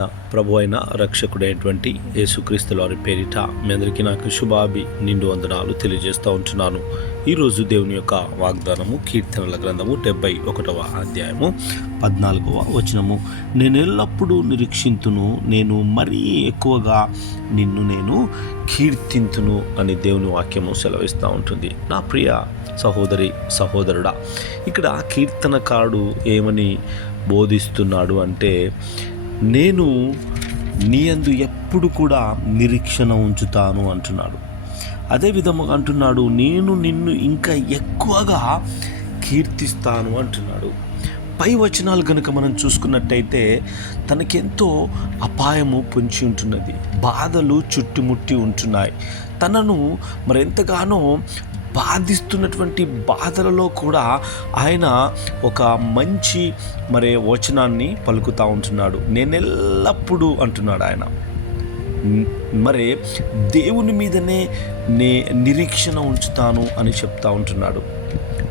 ప్రభు అయిన రక్షకుడైనటువంటి యేసుక్రీస్తు వారి పేరిట మీ అందరికీ నాకు శుభాభి నిండు వందనాలు తెలియజేస్తూ ఉంటున్నాను. ఈరోజు దేవుని యొక్క వాగ్దానము కీర్తనల గ్రంథము 71వ అధ్యాయము 14వ వచనము. నేను ఎల్లప్పుడూ నిరీక్షింతును, నేను మరీ ఎక్కువగా నిన్ను నేను కీర్తింతును అని దేవుని వాక్యము సెలవిస్తూ ఉంటుంది. నా ప్రియ సహోదరి సహోదరుడా, ఇక్కడ కీర్తనకారుడు ఏమని బోధిస్తున్నాడు అంటే, నేను నీ యందు ఎప్పుడు కూడా నిరీక్షణ ఉంచుతాను అంటున్నాడు. అదే విధముగా అంటున్నాడు, నేను నిన్ను ఇంకా ఎక్కువగా కీర్తిస్తాను అంటున్నాడు. పై వచనాలు కనుక మనం చూసుకున్నట్టయితే తనకెంతో అపాయము పొంచి ఉంటున్నది, బాధలు చుట్టుముట్టి ఉంటున్నాయి. తనను మరెంతగానో బాధిస్తున్నటువంటి బాధలలో కూడా ఆయన ఒక మంచి వచనాన్ని పలుకుతూ ఉంటున్నాడు. నేనెల్లప్పుడూ అంటున్నాడు ఆయన, మరి దేవుని మీదనే నిరీక్షణ ఉంచుతాను అని చెప్తా ఉంటున్నాడు.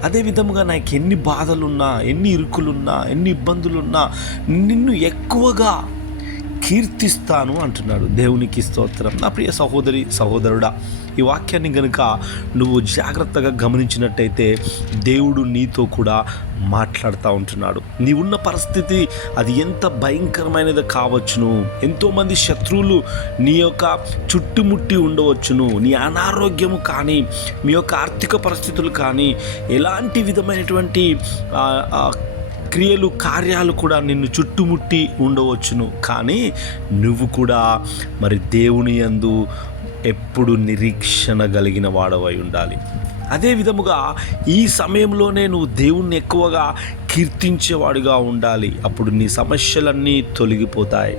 అదే విధముగా నాకు ఎన్ని బాధలున్నా, ఎన్ని ఇరుకులున్నా, ఎన్ని ఇబ్బందులున్నా నిన్ను ఎక్కువగా కీర్తిస్తాను అంటున్నాడు. దేవునికి స్తోత్రం. నా ప్రియ సహోదరి సహోదరుడా, ఈ వాక్యాన్ని కనుక నువ్వు జాగ్రత్తగా గమనించినట్టయితే దేవుడు నీతో కూడా మాట్లాడుతూ ఉంటున్నాడు. నీ ఉన్న పరిస్థితి అది ఎంత భయంకరమైనది కావచ్చును, ఎంతోమంది శత్రువులు నీ యొక్క చుట్టుముట్టి ఉండవచ్చును, నీ అనారోగ్యము కానీ, మీ యొక్క ఆర్థిక పరిస్థితులు కానీ, ఎలాంటి విధమైనటువంటి క్రియలు కార్యాలు కూడా నిన్ను చుట్టుముట్టి ఉండవచ్చును. కానీ నువ్వు కూడా దేవుని యందు ఎప్పుడు నిరీక్షణ కలిగిన వాడవై ఉండాలి. అదే విధముగా ఈ సమయంలోనే నువ్వు దేవుణ్ణి ఎక్కువగా కీర్తించేవాడుగా ఉండాలి. అప్పుడు నీ సమస్యలన్నీ తొలగిపోతాయి.